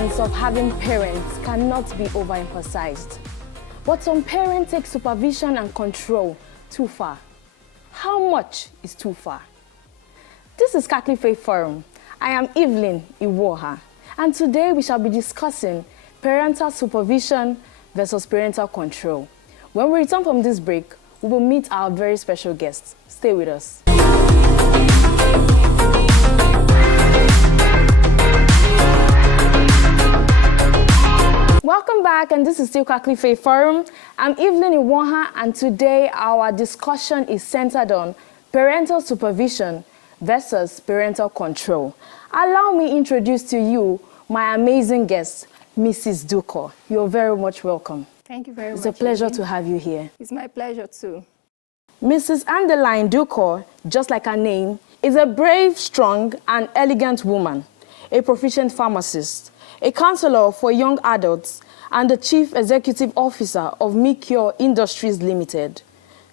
importance of having parents cannot be overemphasized. But some parents take supervision and control too far. How much is too far? This is Catholic Faith Forum. I am Evelyn Iwoha, and today we shall be discussing parental supervision versus parental control. When we return from this break, we will meet our very special guests. Stay with us. Welcome back, and this is still Catholic Faith Forum. I'm Evelyn Iwoha, and today our discussion is centered on parental supervision versus parental control. Allow me introduce to you my amazing guest, Mrs. Duko. You're very much welcome. Thank you very much. It's a pleasure to have you here. It's my pleasure too. Mrs. Anderline Duko, just like her name, is a brave, strong, and elegant woman, a proficient pharmacist, a counselor for young adults, and the Chief Executive Officer of Micure Industries Limited.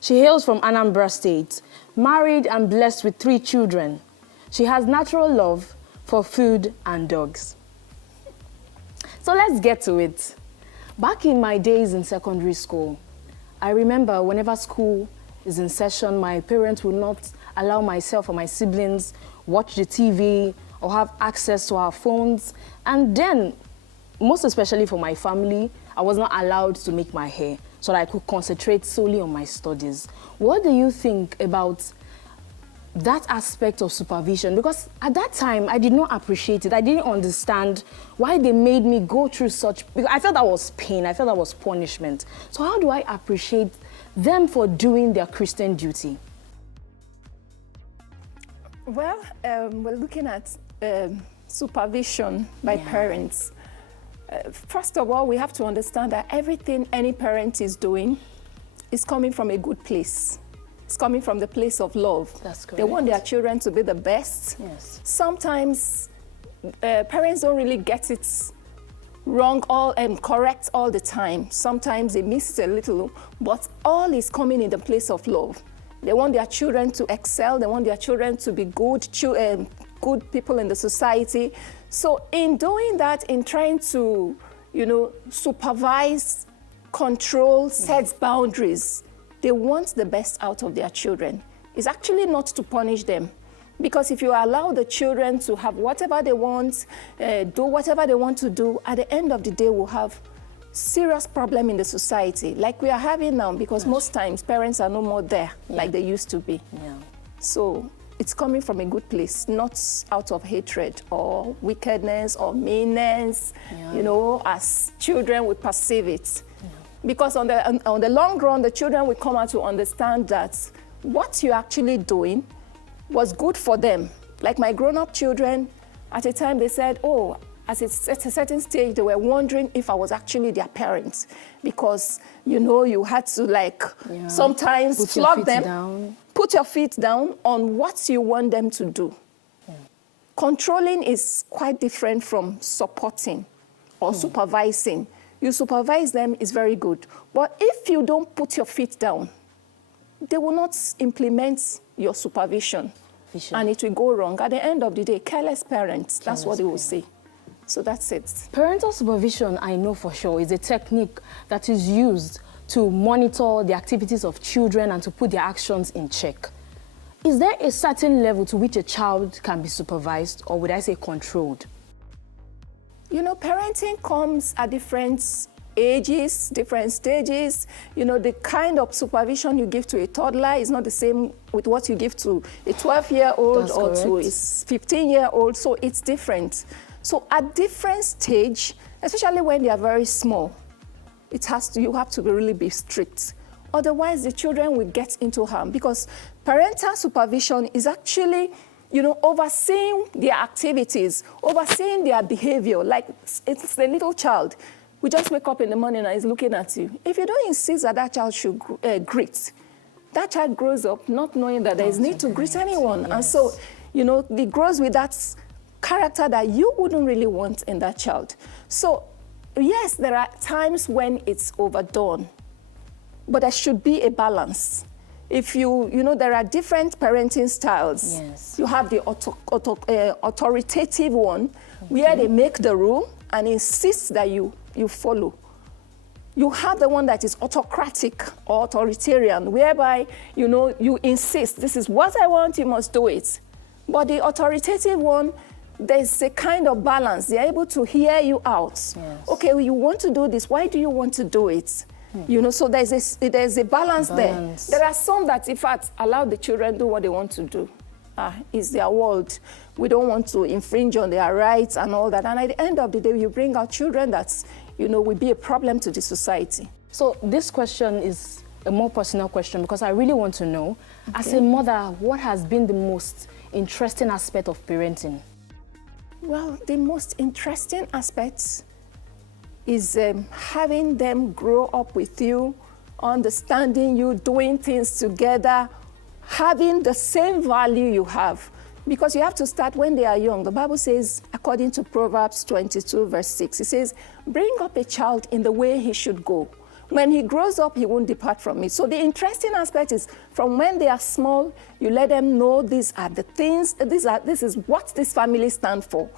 She hails from Anambra State, married and blessed with 3 children. She has natural love for food and dogs. So let's get to it. Back in my days in secondary school, I remember whenever school is in session, my parents would not allow myself or my siblings watch the TV or have access to our phones. And then, most especially for my family, I was not allowed to make my hair so that I could concentrate solely on my studies. What do you think about that aspect of supervision? Because at that time, I did not appreciate it. I didn't understand why they made me go through such, because I felt that was pain, I felt that was punishment. So how do I appreciate them for doing their Christian duty? Well, we're looking at supervision by parents. First of all, we have to understand that everything any parent is doing is coming from a good place. It's coming from the place of love. That's correct. They want their children to be the best. Yes. Sometimes parents don't really get it wrong and correct all the time. Sometimes they miss it a little, but all is coming in the place of love. They want their children to excel. They want their children to be good people in the society. So in doing that, in trying to, supervise, control, set boundaries, they want the best out of their children. It's actually not to punish them. Because if you allow the children to have whatever they want, do whatever they want to do, at the end of the day, we'll have serious problem in the society, like we are having now, because most times parents are no more there like they used to be. Yeah. So it's coming from a good place, not out of hatred or wickedness or meanness, as children would perceive it. Yeah. Because on the long run, the children will come out to understand that what you're actually doing was good for them. Like my grown-up children, at a time they said, at a certain stage, they were wondering if I was actually their parent, because, you had to sometimes flog them, put your feet down on what you want them to do. Yeah. Controlling is quite different from supporting or supervising. You supervise them is very good, but if you don't put your feet down, they will not implement your supervision, and it will go wrong. At the end of the day, careless parents, that's what they will say. So that's it. Parental supervision, I know for sure, is a technique that is used to monitor the activities of children and to put their actions in check. Is there a certain level to which a child can be supervised, or would I say controlled? Parenting comes at different ages, different stages. The kind of supervision you give to a toddler is not the same with what you give to a 12-year-old or to a 15-year-old, so it's different. So at different stage, especially when they are very small, you have to really be strict. Otherwise, the children will get into harm, because parental supervision is actually, overseeing their activities, overseeing their behavior. Like it's a little child. We just wake up in the morning and is looking at you. If you don't insist that child should greet, that child grows up not knowing that there is need to greet anyone. Yes. And so, it grows with that character that you wouldn't really want in that child. So, yes, there are times when it's overdone, but there should be a balance. If there are different parenting styles. Yes. You have the authoritative one, where they make the rule, and insists that you follow. You have the one that is autocratic or authoritarian, whereby, you insist, this is what I want, you must do it. But the authoritative one, there's a kind of balance. They're able to hear you out. Yes. Okay, well, you want to do this. Why do you want to do it? So there's a balance there. There are some that, in fact, allow the children do what they want to do. It's their world. We don't want to infringe on their rights and all that. And at the end of the day, you bring out children that, will be a problem to the society. So this question is a more personal question because I really want to know, as a mother, what has been the most interesting aspect of parenting? Well, the most interesting aspect is having them grow up with you, understanding you, doing things together, having the same value you have. Because you have to start when they are young. The Bible says, according to Proverbs 22, verse 6, it says, bring up a child in the way he should go. When he grows up, he won't depart from it. So the interesting aspect is from when they are small, you let them know these are the things, this is what this family stands for.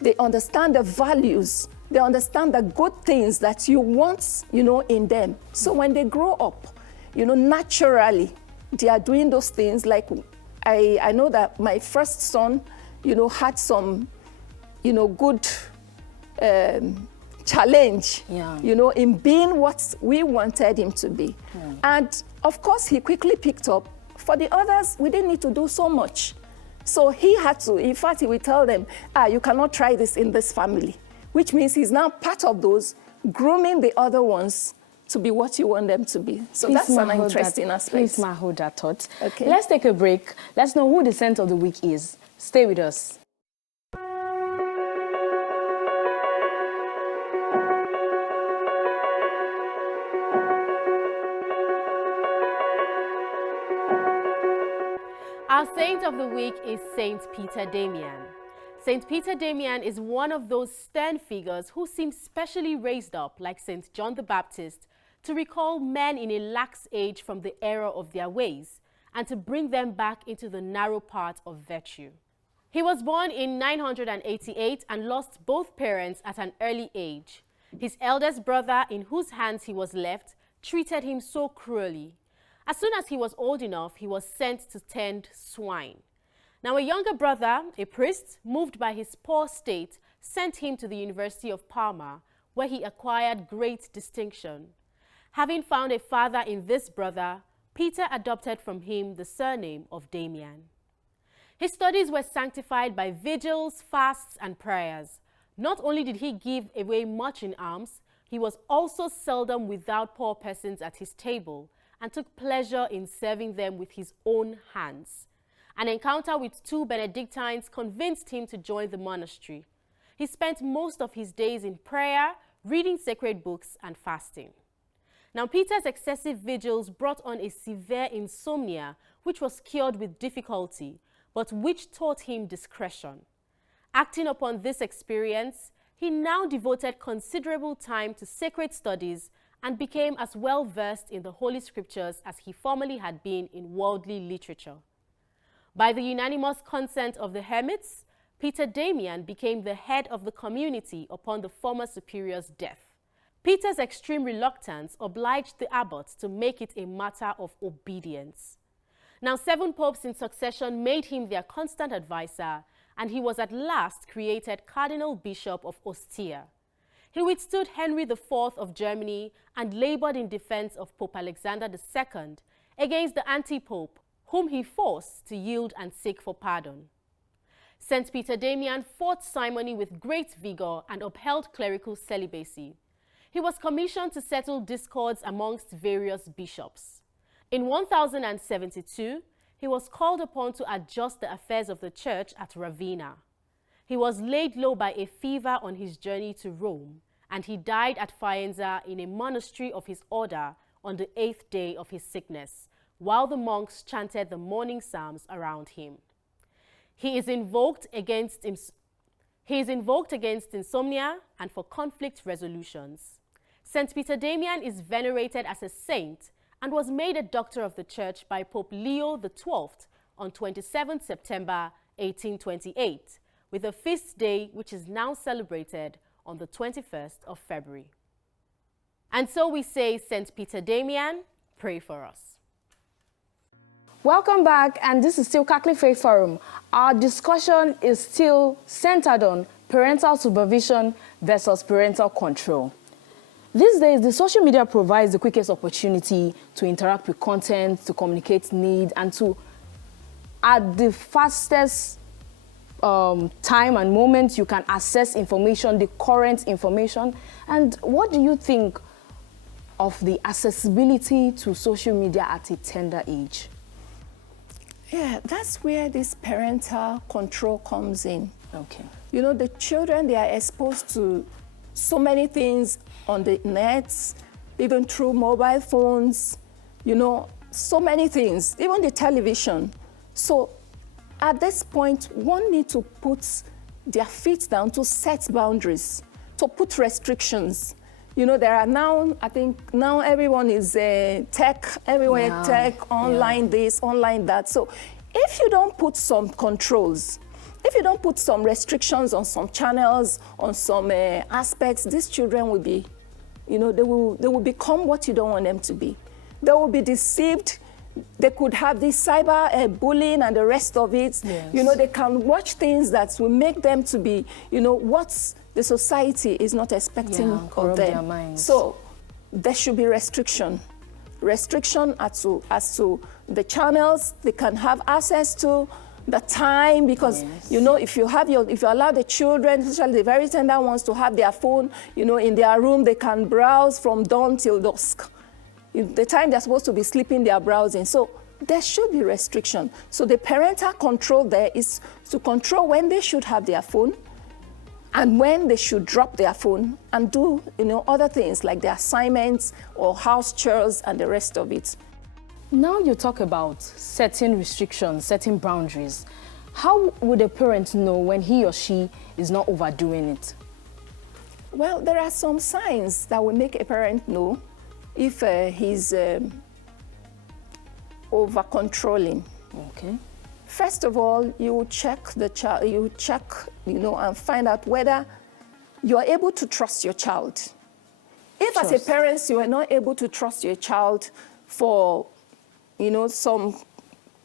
They understand the values. They understand the good things that you want, in them. So when they grow up, naturally, they are doing those things. Like I know that my first son, had some, good challenge, in being what we wanted him to be. And of course, he quickly picked up. For the others, we didn't need to do so much. So he had to, in fact, he would tell them, you cannot try this in this family, which means he's now part of those, grooming the other ones to be what you want them to be. So Please, that's an interesting aspect. Please, Ma, hold that thought. Okay. Let's take a break. Let's know who the saint of the week is. Stay with us. Our saint of the week is Saint Peter Damian. Saint Peter Damian is one of those stern figures who seem specially raised up, like Saint John the Baptist, to recall men in a lax age from the error of their ways and to bring them back into the narrow path of virtue. He was born in 988 and lost both parents at an early age. His eldest brother, in whose hands he was left, treated him so cruelly. As soon as he was old enough, he was sent to tend swine. Now, a younger brother, a priest, moved by his poor state, sent him to the University of Parma, where he acquired great distinction. Having found a father in this brother, Peter adopted from him the surname of Damian. His studies were sanctified by vigils, fasts, and prayers. Not only did he give away much in alms, he was also seldom without poor persons at his table and took pleasure in serving them with his own hands. An encounter with two Benedictines convinced him to join the monastery. He spent most of his days in prayer, reading sacred books, and fasting. Now, Peter's excessive vigils brought on a severe insomnia, which was cured with difficulty, but which taught him discretion. Acting upon this experience, he now devoted considerable time to sacred studies and became as well versed in the Holy Scriptures as he formerly had been in worldly literature. By the unanimous consent of the hermits, Peter Damian became the head of the community upon the former superior's death. Peter's extreme reluctance obliged the abbot to make it a matter of obedience. Now, 7 popes in succession made him their constant advisor, and he was at last created Cardinal Bishop of Ostia. He withstood Henry IV of Germany and labored in defense of Pope Alexander II against the anti-pope, whom he forced to yield and seek for pardon. St. Peter Damian fought simony with great vigor and upheld clerical celibacy. He was commissioned to settle discords amongst various bishops. In 1072, he was called upon to adjust the affairs of the church at Ravenna. He was laid low by a fever on his journey to Rome, and he died at Faenza in a monastery of his order on the 8th day of his sickness, while the monks chanted the morning psalms around him. He is invoked against insomnia and for conflict resolutions. St. Peter Damian is venerated as a saint and was made a doctor of the church by Pope Leo XII on 27 September 1828, with a feast day which is now celebrated on the 21st of February. And so we say, St. Peter Damian, pray for us. Welcome back, and this is still Catholic Faith Forum. Our discussion is still centered on parental supervision versus parental control. These days, the social media provides the quickest opportunity to interact with content, to communicate needs, and to, at the fastest time and moment, you can access information, the current information. And what do you think of the accessibility to social media at a tender age? Yeah, that's where this parental control comes in. Okay. You know, the children, they are exposed to so many things on the net, even through mobile phones, you know, so many things, even the television. So at this point, one needs to put their feet down to set boundaries, to put restrictions. You know, there are now, I think now everyone is tech, everywhere tech, online this, online that. So if you don't put some controls, if you don't put some restrictions on some channels, on some aspects, these children will be, you know, they will become what you don't want them to be. They will be deceived. They could have this cyber bullying and the rest of it. Yes. You know, they can watch things that will make them to be, you know, what the society is not expecting of them. So there should be restriction as to the channels they can have access to, the time, because you know, if you allow the children, especially the very tender ones, to have their phone, you know, in their room, they can browse from dawn till dusk. The time they're supposed to be sleeping, they are browsing. So there should be restriction. So the parental control there is to control when they should have their phone and when they should drop their phone and do, you know, other things like their assignments or house chores and the rest of it. Now you talk about setting restrictions, setting boundaries. How would a parent know when he or she is not overdoing it? Well, there are some signs that will make a parent know if he's over-controlling. Okay. First of all, you check the child, you know, and find out whether you are able to trust your child. If as a parent you are not able to trust your child for, you know, some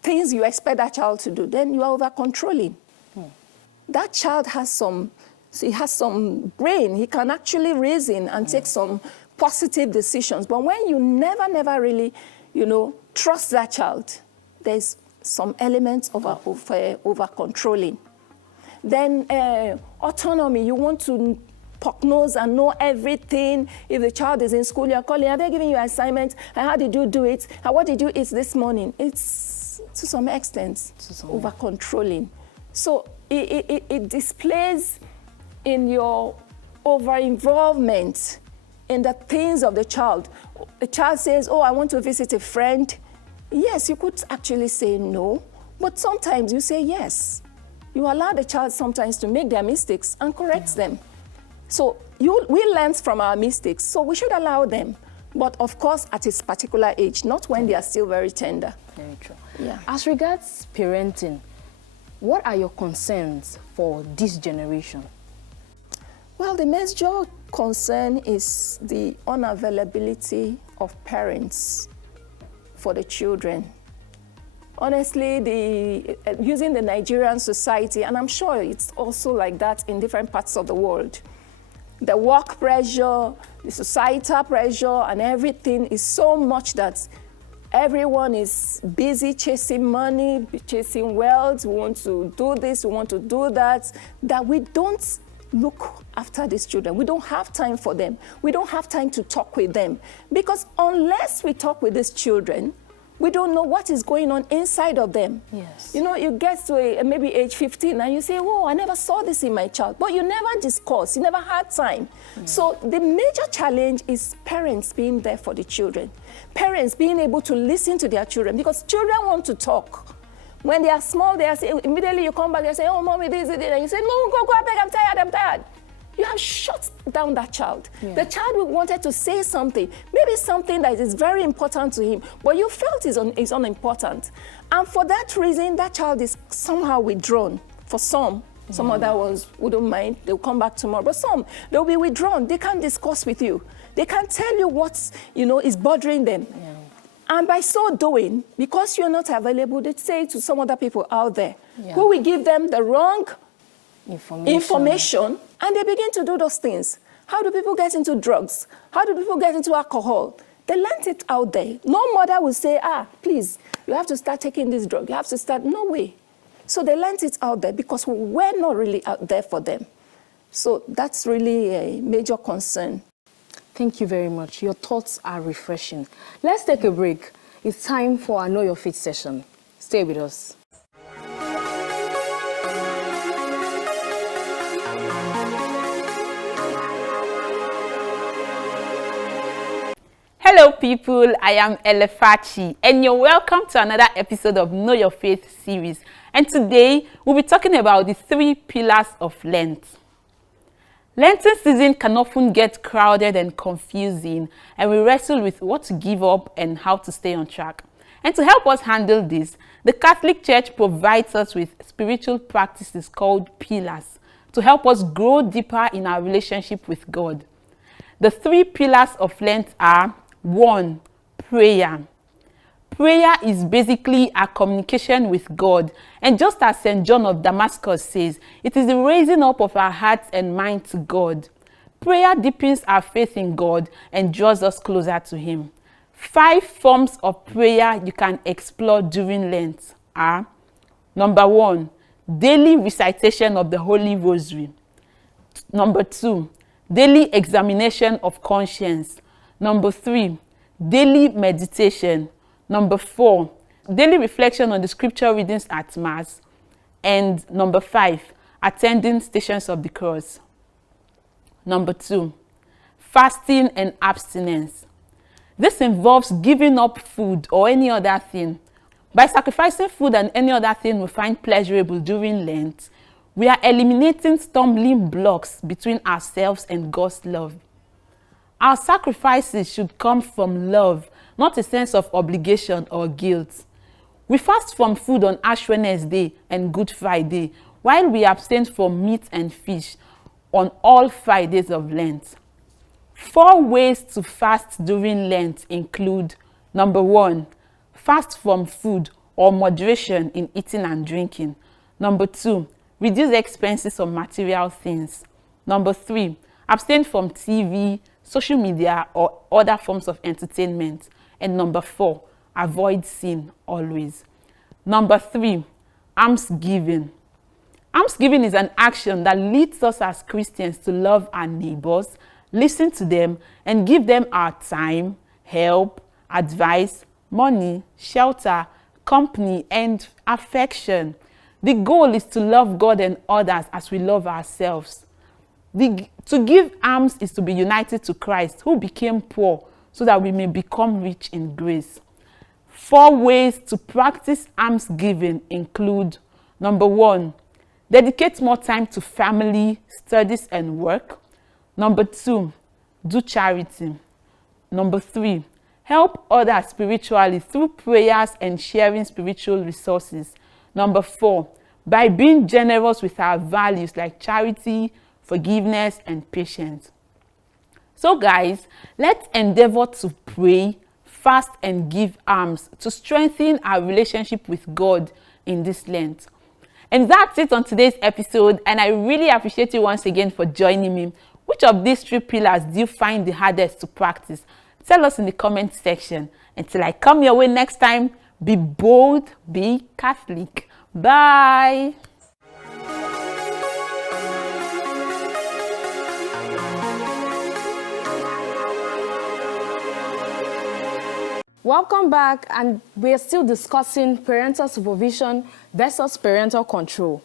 things you expect that child to do, then you are over-controlling. That child has some brain. He can actually reason and take some positive decisions. But when you never really, you know, trust that child, there's some elements of over-controlling. Then autonomy, you want to poke nose and know everything. If the child is in school, you're calling, are they giving you assignments? And how did you do it? And what did you eat this morning? It's to some extent over-controlling. So it displays in your over-involvement in the things of the child. The child says, oh, I want to visit a friend. Yes, you could actually say no, but sometimes you say yes. You allow the child sometimes to make their mistakes and correct them. So we learn from our mistakes, so we should allow them. But of course, at a particular age, not when they are still very tender. Very true. Yeah. As regards parenting, what are your concerns for this generation? Well, the major concern is the unavailability of parents for the children. Honestly, using the Nigerian society, and I'm sure it's also like that in different parts of the world, the work pressure, the societal pressure, and everything is so much that everyone is busy chasing money, chasing wealth. We want to do this, we want to do that we don't look after these children. We don't have time for them. We don't have time to talk with them. Because unless we talk with these children, we don't know what is going on inside of them. Yes. You know, you get to maybe age 15 and you say, oh, I never saw this in my child. But you never discussed, you never had time. So the major challenge is parents being there for the children. Parents being able to listen to their children, because children want to talk. When they are small, they are saying, immediately you come back, they say, oh, mommy, this, and you say, no, go back, I'm tired. You have shut down that child. Yeah. The child wanted to say something, maybe something that is very important to him, but you felt is unimportant. And for that reason, that child is somehow withdrawn for some. Some other ones wouldn't mind. They'll come back tomorrow. But some, they'll be withdrawn. They can't discuss with you. They can't tell you what, is bothering them. Yeah. And by so doing, because you're not available, they say to some other people out there, who will give them the wrong information, and they begin to do those things. How do people get into drugs? How do people get into alcohol? They learned it out there. No mother will say, please, you have to start taking this drug. You have to start. No way. So they learned it out there because we're not really out there for them. So that's really a major concern. Thank you very much. Your thoughts are refreshing. Let's take a break. It's time for our Know Your Faith session. Stay with us. Hello people, I am Elefachi and you're welcome to another episode of Know Your Faith series. And today we'll be talking about the 3 pillars of Lent. Lenten season can often get crowded and confusing, and we wrestle with what to give up and how to stay on track. And to help us handle this, the Catholic Church provides us with spiritual practices called pillars to help us grow deeper in our relationship with God. The 3 pillars of Lent are 1. Prayer. Prayer is basically our communication with God. And just as St. John of Damascus says, it is the raising up of our hearts and mind to God. Prayer deepens our faith in God and draws us closer to Him. 5 forms of prayer you can explore during Lent are: number 1, daily recitation of the Holy Rosary. Number 2, daily examination of conscience. Number 3, daily meditation. Number 4, daily reflection on the scripture readings at Mass. And number 5, attending Stations of the Cross. Number 2, fasting and abstinence. This involves giving up food or any other thing. By sacrificing food and any other thing we find pleasurable during Lent, we are eliminating stumbling blocks between ourselves and God's love. Our sacrifices should come from love, not a sense of obligation or guilt. We fast from food on Ash Wednesday and Good Friday, while we abstain from meat and fish on all Fridays of Lent. 4 ways to fast during Lent include: number 1, fast from food or moderation in eating and drinking. Number 2, reduce expenses on material things. Number 3, abstain from TV, social media, or other forms of entertainment. And number 4, avoid sin always. Number 3, almsgiving. Almsgiving is an action that leads us as Christians to love our neighbors, listen to them, and give them our time, help, advice, money, shelter, company, and affection. The goal is to love God and others as we love ourselves. To give alms is to be united to Christ, who became poor, so that we may become rich in grace. 4 ways to practice almsgiving include: number 1, dedicate more time to family, studies, and work. Number 2, do charity. Number 3, help others spiritually through prayers and sharing spiritual resources. Number 4, by being generous with our values like charity, forgiveness, and patience. So guys, let's endeavor to pray, fast, and give alms to strengthen our relationship with God in this Lent. And that's it on today's episode, and I really appreciate you once again for joining me. Which of these 3 pillars do you find the hardest to practice? Tell us in the comment section. Until I come your way next time, be bold, be Catholic. Bye. Welcome back, and we are still discussing parental supervision versus parental control.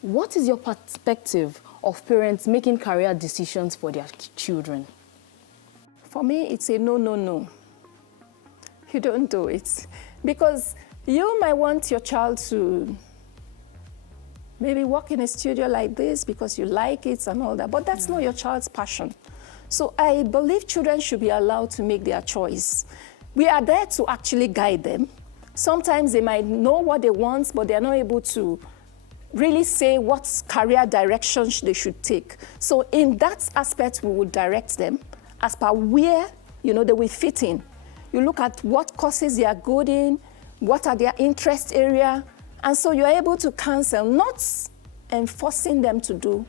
What is your perspective of parents making career decisions for their children? For me, it's a no, no, no. You don't do it. Because you might want your child to maybe work in a studio like this because you like it and all that, but that's not your child's passion. So I believe children should be allowed to make their choice. We are there to actually guide them. Sometimes they might know what they want, but they are not able to really say what career direction they should take. So in that aspect, we would direct them as per where, they will fit in. You look at what courses they are good in, what are their interest area, and so you're able to counsel, not enforcing them to do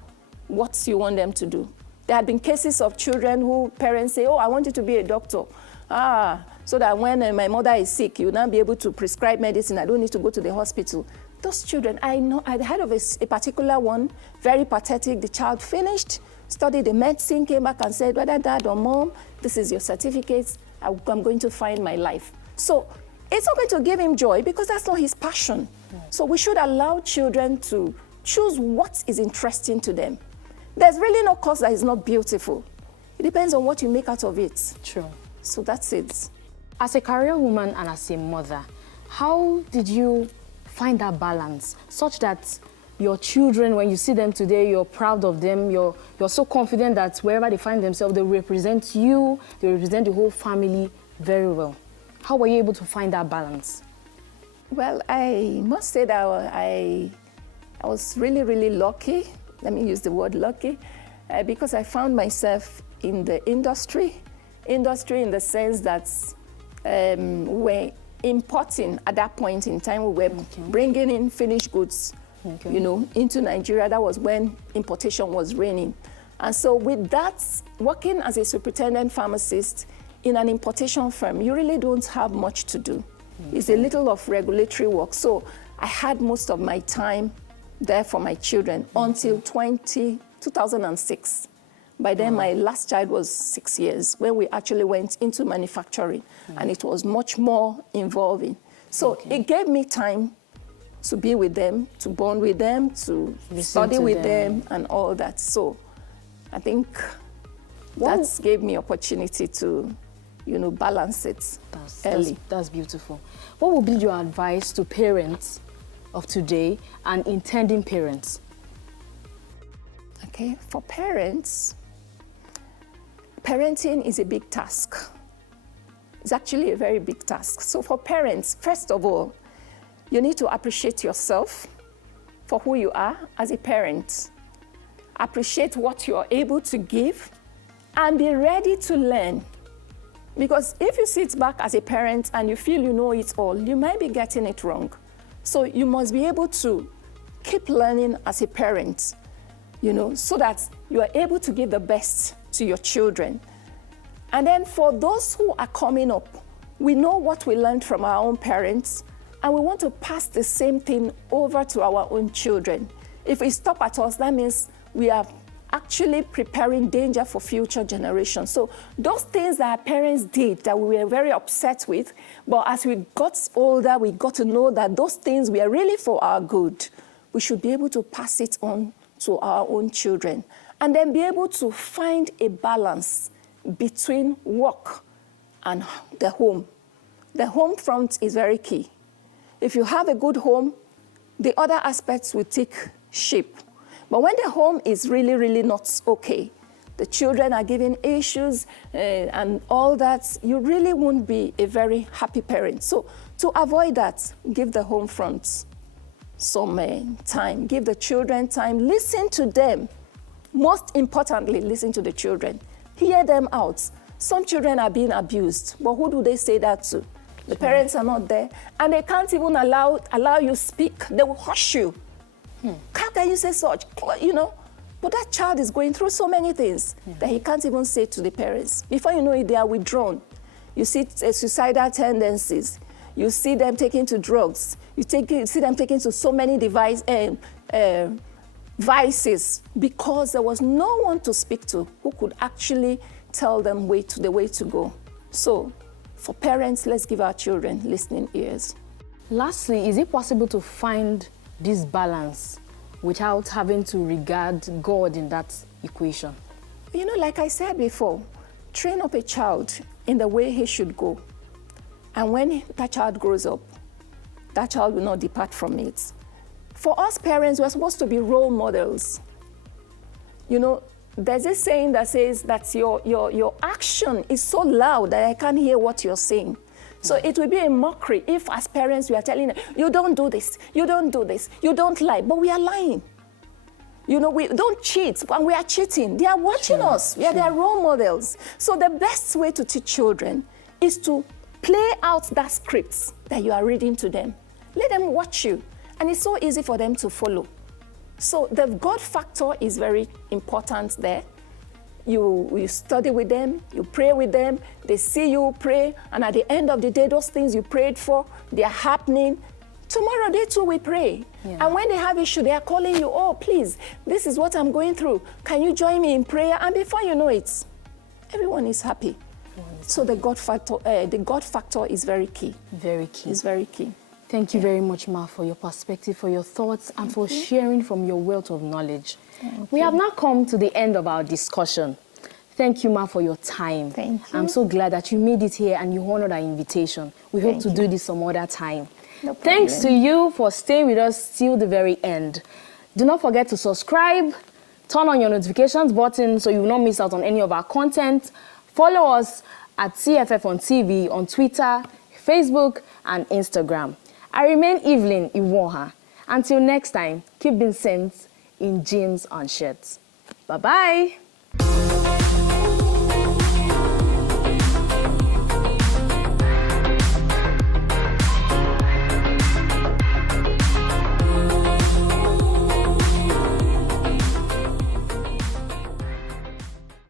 what you want them to do. There have been cases of children who parents say, oh, I want you to be a doctor. So that when my mother is sick, you'll now be able to prescribe medicine. I don't need to go to the hospital. Those children, I heard of a particular one, very pathetic. The child finished, studied the medicine, came back and said, whether dad or mom, this is your certificate. I'm going to find my life. So it's not going to give him joy because that's not his passion. So we should allow children to choose what is interesting to them. There's really no course that is not beautiful. It depends on what you make out of it. True. So that's it. As a career woman and as a mother, how did you find that balance such that your children, when you see them today, you're proud of them, you're so confident that wherever they find themselves, they represent you, they represent the whole family very well? How were you able to find that balance? Well, I must say that I was really, really lucky. Let me use the word lucky, because I found myself in the industry in the sense that we're importing at that point in time. We were bringing in finished goods, into Nigeria. That was when importation was reigning. And so with that, working as a superintendent pharmacist in an importation firm, you really don't have much to do. It's a little of regulatory work. So I had most of my time there for my children until 2006. By then, my last child was 6 years, when we actually went into manufacturing, and it was much more involving. So it gave me time to be with them, to bond with them, to study with them, and all that. So I think that gave me opportunity to, balance it early. That's beautiful. What would be your advice to parents of today and intending parents? Okay, for parents, parenting is a big task. It's actually a very big task. So for parents, first of all, you need to appreciate yourself for who you are as a parent. Appreciate what you're able to give and be ready to learn. Because if you sit back as a parent and you feel you know it all, you might be getting it wrong. So you must be able to keep learning as a parent, so that you are able to give the best to your children. And then for those who are coming up, we know what we learned from our own parents, and we want to pass the same thing over to our own children. If we stop at us, that means we are actually preparing danger for future generations. So those things that our parents did that we were very upset with, but as we got older, we got to know that those things were really for our good. We should be able to pass it on to our own children, and then be able to find a balance between work and the home. The home front is very key. If you have a good home, the other aspects will take shape. But when the home is really, really not okay, the children are giving issues and all that, you really won't be a very happy parent. So to avoid that, give the home front some time. Give the children time. Listen to them. Most importantly, listen to the children. Hear them out. Some children are being abused, but who do they say that to? The parents are not there, and they can't even allow you speak. They will hush you. How can you say such? But that child is going through so many things that he can't even say to the parents. Before you know it, they are withdrawn. You see suicidal tendencies. You see them taking to drugs. You see them taking to so many vices, because there was no one to speak to who could actually tell them the way to go. So for parents, let's give our children listening ears. Lastly, is it possible to find this balance without having to regard God in that equation? Like I said before, train up a child in the way he should go. And when that child grows up, that child will not depart from it. For us parents, we're supposed to be role models. There's this saying that says that your action is so loud that I can't hear what you're saying. So it will be a mockery if as parents we are telling them, you don't do this, you don't do this, you don't lie, but we are lying. You know, we don't cheat, and we are cheating. They are watching us. We are their role models. So the best way to teach children is to play out that script that you are reading to them. Let them watch you, and it's so easy for them to follow. So the God factor is very important there. You study with them, you pray with them, they see you pray, and at the end of the day, those things you prayed for, they are happening. Tomorrow they too will pray. Yeah. And when they have issue, they are calling you, oh, please, this is what I'm going through. Can you join me in prayer? And before you know it, everyone is happy. So the God factor is very key. Very key. It's very key. Thank you very much, Ma, for your perspective, for your thoughts, and for sharing from your wealth of knowledge. We have now come to the end of our discussion. Thank you, Ma, for your time. Thank you. I'm so glad that you made it here and you honored our invitation. We hope to do this some other time. No Thanks to you for staying with us till the very end. Do not forget to subscribe, turn on your notifications button so you will not miss out on any of our content. Follow us at CFF on TV on Twitter, Facebook, and Instagram. I remain Evelyn Iwoha. Until next time, keep being saints in jeans and shirts. Bye-bye.